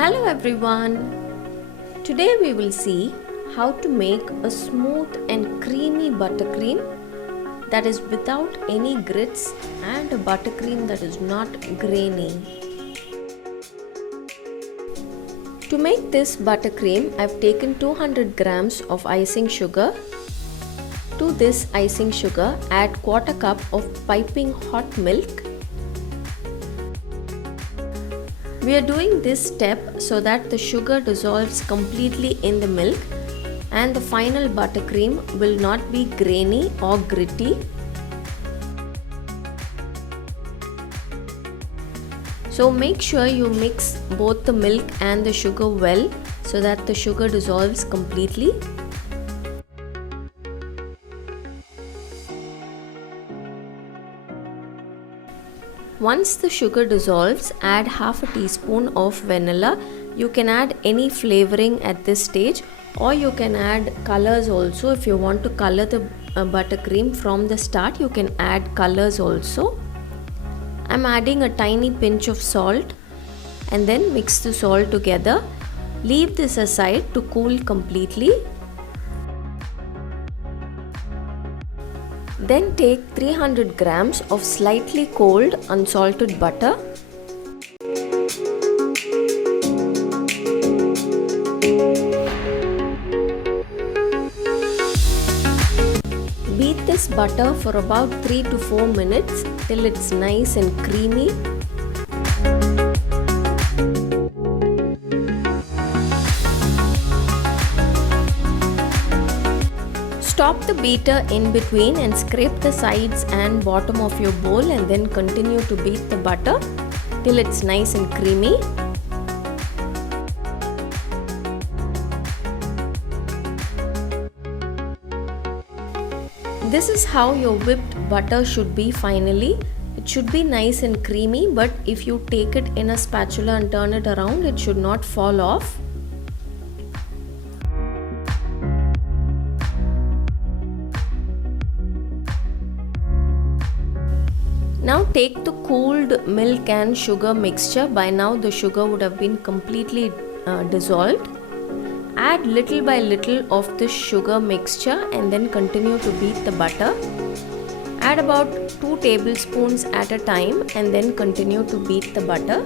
Hello everyone! Today we will see how to make a smooth and creamy buttercream that is without any grits and a buttercream that is not grainy. To make this buttercream, I have taken 200 grams of icing sugar. To this icing sugar, add quarter cup of piping hot milk. We are doing this step so that the sugar dissolves completely in the milk and the final buttercream will not be grainy or gritty. So make sure you mix both the milk and the sugar well so that the sugar dissolves completely. Once the sugar dissolves, add half a teaspoon of vanilla. You can add any flavoring at this stage, or you can add colors also. If you want to color the buttercream from the start, you can add colors also. I'm adding a tiny pinch of salt and then mix the salt together. Leave this aside to cool completely. Then take 300 grams of slightly cold unsalted butter. Beat this butter for about 3 to 4 minutes till it's nice and creamy. Stop the beater in between and scrape the sides and bottom of your bowl and then continue to beat the butter till it's nice and creamy. This is how your whipped butter should be finally. It should be nice and creamy, but if you take it in a spatula and turn it around, it should not fall off. Now take the cooled milk and sugar mixture. By now the sugar would have been completely dissolved. Add little by little of the sugar mixture and then continue to beat the butter. Add about 2 tablespoons at a time and then continue to beat the butter.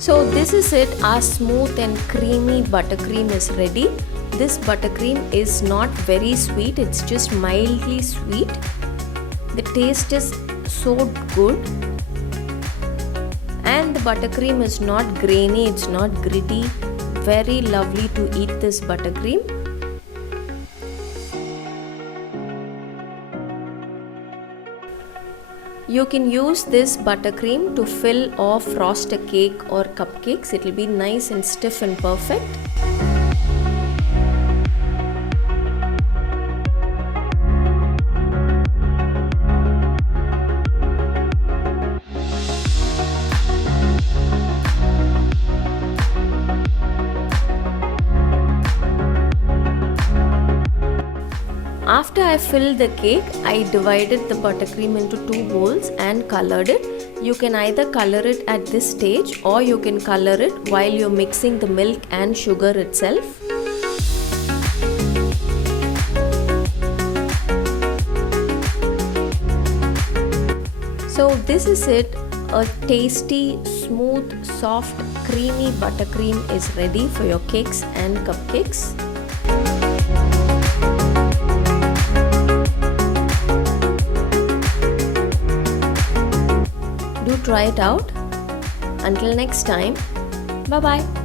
So this is it, our smooth and creamy buttercream is ready. This buttercream is not very sweet, it's just mildly sweet. The taste is so good. And the buttercream is not grainy, it's not gritty. Very lovely to eat this buttercream. You can use this buttercream to fill or frost a cake or cupcakes. It will be nice and stiff and perfect. After I filled the cake, I divided the buttercream into 2 bowls and colored it. You can either color it at this stage or you can color it while you're mixing the milk and sugar itself. So this is it. A tasty, smooth, soft, creamy buttercream is ready for your cakes and cupcakes. Do try it out. Until next time, bye bye.